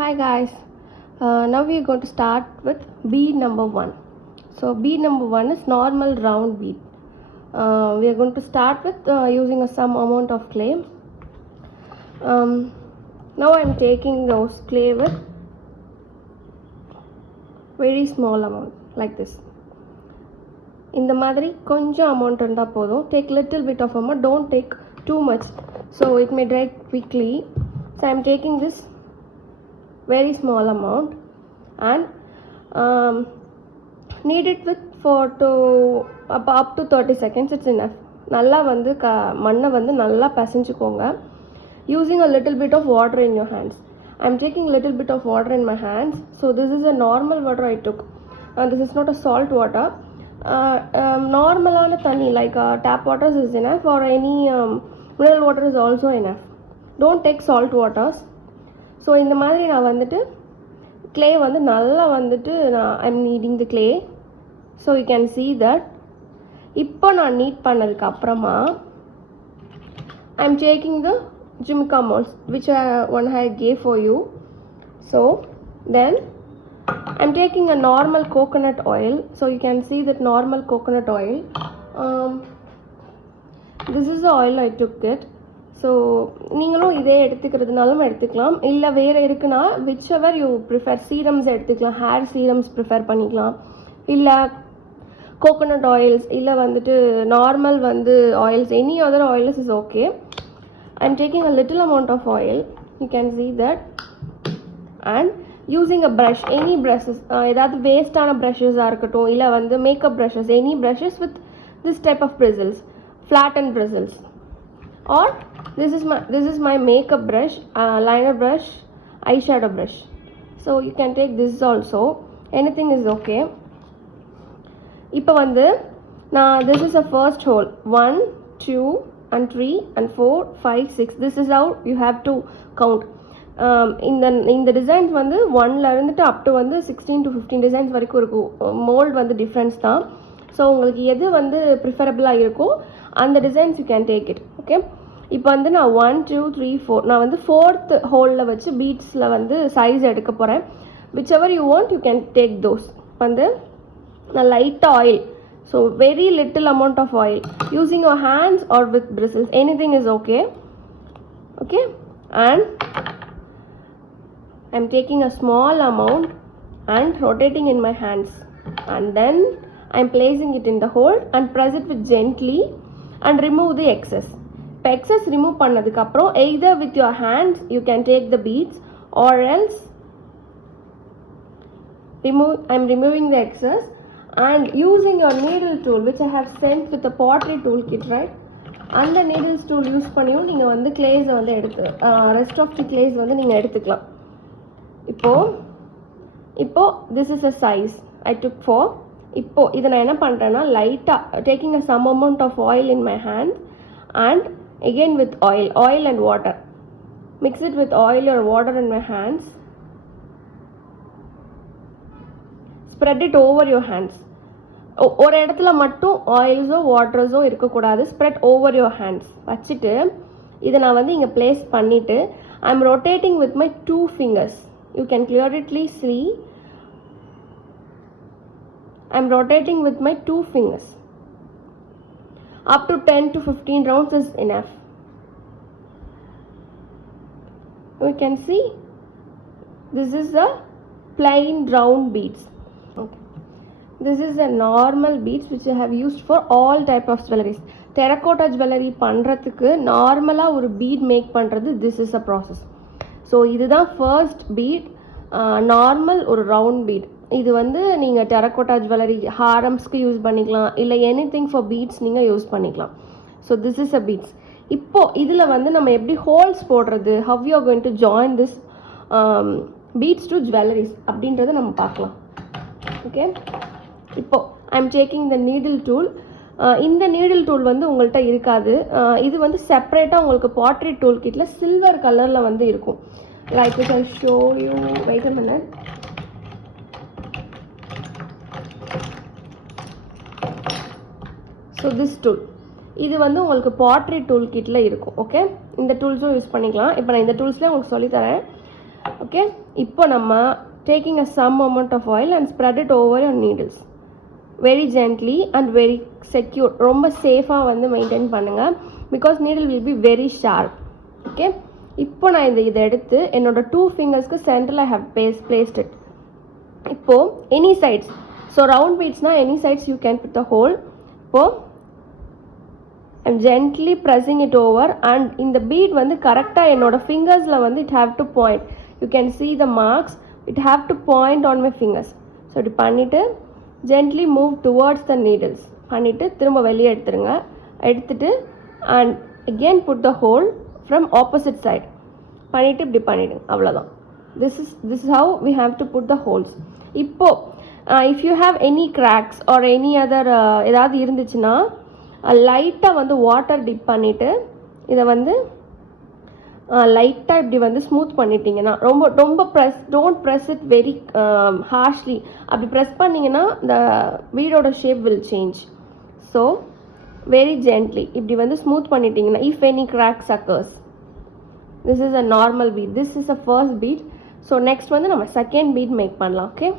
Hi guys, now we are going to start with bead number 1. So bead number 1 is normal round bead. We are going to start with using some amount of clay. Now I am taking those clay with very small amount like this. இந்த மாதிரி கொஞ்சம் amount இருந்தா போதும். Take little bit of amount, don't take too much, so it may dry quickly. So I am taking this very small amount and knead it with up to 30 seconds. It's enough. நல்லா வந்து மண்ணை வந்து நல்லா பசைஞ்சுக்கோங்க. Using a little bit of water in your hands. I'm taking a little bit of water in my hands. So this is a normal water I took. This is not a salt water. Normalaana thanni like tap water is enough, or any mineral water is also enough. Don't take salt waters. So இந்த மாதிரி நான் வந்துட்டு clay வந்து நல்லா வந்துட்டு I'm kneading the clay. So you can see that இப்போ நான் knead பண்ணதுக்கு அப்புறமா ஐம் டேக்கிங் த ஜிமிக்கா மால்ஸ் which one I gave for you. So then I'm taking a normal coconut oil. So you can see that normal coconut oil. This is the oil I took it. So நீங்களும் இதே எடுத்துக்கிறதுனாலும் எடுத்துக்கலாம், இல்லை வேறு இருக்குன்னா whichever you prefer. Serums எடுத்துக்கலாம், hair serums prefer பண்ணிக்கலாம், இல்லை கோகோனட் ஆயில்ஸ், இல்லை வந்துட்டு நார்மல் வந்து oils, any other oils is okay. I am taking a little amount of oil. You can see that. And using a brush, any brushes, ஏதாவது வேஸ்டான ப்ரஷஸாக இருக்கட்டும், இல்லை வந்து makeup brushes, any brushes with this type of bristles, flattened bristles. Or this is my makeup brush, liner brush, eyeshadow brush. So you can take this also. Anything is okay. இப்போ வந்து நான் this is a first hole, 1 2 and 3 and 4 5 6. This is how you have to count. இந்த டிசைன்ஸ் வந்து 1ல இருந்துட்டு up to வந்து 16 to 15 டிசைன்ஸ் வரைக்கும் இருக்கும். மோல்ட் வந்து டிஃப்ரென்ஸ் தான். ஸோ உங்களுக்கு எது வந்து ப்ரிஃபரபிளாக இருக்கோ அந்த designs you can take it. Okay, இப்போ வந்து நான் 1 2 3 4 நான் வந்து 4th ஹோலில் வச்சு பீட்ஸில் வந்து சைஸ் எடுக்க போகிறேன். Whichever you want you can take those. வந்து நான் லைட்டாக oil, so very little amount of oil, using your hands or with bristles, anything is okay. Okay, and I am taking a small amount and rotating in my hands, and then I am placing it in the hole and press it with gently and remove the excess. இப்போ excess remove பண்ணதுக்கப்புறம் either with your hands you can take the beads, or else I am removing the excess and using your needle tool which I have sent with a pottery tool kit, right? அந்த needles tool use பண்ணியும் நீங்கள் வந்து கிளேஸை வந்து rest of the glaze வந்து நீங்கள் எடுத்துக்கலாம். இப்போது this is a size I took for. இப்போது இதை நான் என்ன பண்ணுறேன்னா லைட்டாக taking a some amount of oil in my hand and again with oil and water. Mix it with oil or water in my hands. Spread it over your hands. ஒரு இடத்துல மட்டும் ஆயில்ஸோ வாட்டர்ஸோ இருக்கக்கூடாது. ஸ்ப்ரெட் ஓவர் யுவர் ஹேண்ட்ஸ் வச்சுட்டு இதை நான் வந்து இங்கே பிளேஸ் பண்ணிவிட்டு I am rotating with my 2 fingers. You can clearly see I am rotating with my 2 fingers. Up to 10 to 15 rounds is enough. We can see this is a plain round beads. Okay, this is a normal beads which I have used for all type of jewelries. Terracotta jewelry பண்றதுக்கு நார்மலா ஒரு bead make பண்றது this is a process. So இதுதான் first bead, normal ஒரு round bead. இது வந்து நீங்கள் terracotta jewellery ஹாரம்ஸ்க்கு யூஸ் பண்ணிக்கலாம், இல்லை எனிதிங் ஃபார் பீட்ஸ் நீங்கள் யூஸ் பண்ணிக்கலாம். So this is a beads. இப்போது இதில் வந்து நம்ம எப்படி ஹோல்ஸ் போடுறது, how you are going to join this beads to jewelleries அப்படின்றத நம்ம பார்க்கலாம். ஓகே, இப்போது I am taking the needle tool. இந்த நீடில் டூல் வந்து உங்கள்கிட்ட இருக்காது. இது வந்து செப்பரேட்டாக உங்களுக்கு பாட்ரி டூல் கிட்டில் சில்வர் கலரில் வந்து இருக்கும். Like which I show you, wait a minute. So this tool இது வந்து உங்களுக்கு பாட்ரி டூல் கிட்டில் இருக்கும். ஓகே, இந்த டூல்ஸும் யூஸ் பண்ணிக்கலாம். இப்போ நான் இந்த டூல்ஸ்லேயே உங்களுக்கு சொல்லித்தரேன். ஓகே, இப்போ நம்ம taking a some amount of oil and spread it over your needles very gently and very secure. ரொம்ப சேஃபாக வந்து மெயின்டைன் பண்ணுங்கள், because needle will be very sharp. Okay, இப்போ நான் இதை எடுத்து என்னோட 2 ஃபிங்கர்ஸ்க்கு சென்டரில் ஐ ஹவ் பிளேஸ்ட் இட். இப்போது எனி சைட்ஸ், ஸோ ரவுண்ட் பீட்ஸ்னால் any sides you can put the hole. இப்போது I'm gently pressing it over and இந்த பீட் வந்து கரெக்டாக என்னோட ஃபிங்கர்ஸில் வந்து it have to point. You can see the marks, it have to point on my fingers. So இப்படி பண்ணிவிட்டு gently move towards the needles பண்ணிவிட்டு திரும்ப வெளியே எடுத்துட்டு and again put the hole from opposite side பண்ணிவிட்டு இப்படி பண்ணிவிடுங்க. அவ்வளோதான். this is how we have to put the holes. இப்போது if you have any cracks or any other ஏதாவது இருந்துச்சுன்னா லைட்டாக வந்து வாட்டர் டிப் பண்ணிவிட்டு இதை வந்து லைட்டாக இப்படி வந்து ஸ்மூத் பண்ணிட்டீங்கன்னா ரொம்ப don't press it very harshly. அப்படி ப்ரெஸ் பண்ணிங்கன்னா இந்த வீடோட shape will change. So very gently இப்படி வந்து ஸ்மூத் பண்ணிட்டீங்கன்னா if any cracks occurs, this is a normal bead, this is a first bead. So next வந்து நம்ம செகண்ட் பீட் மேக் பண்ணலாம். ஓகே.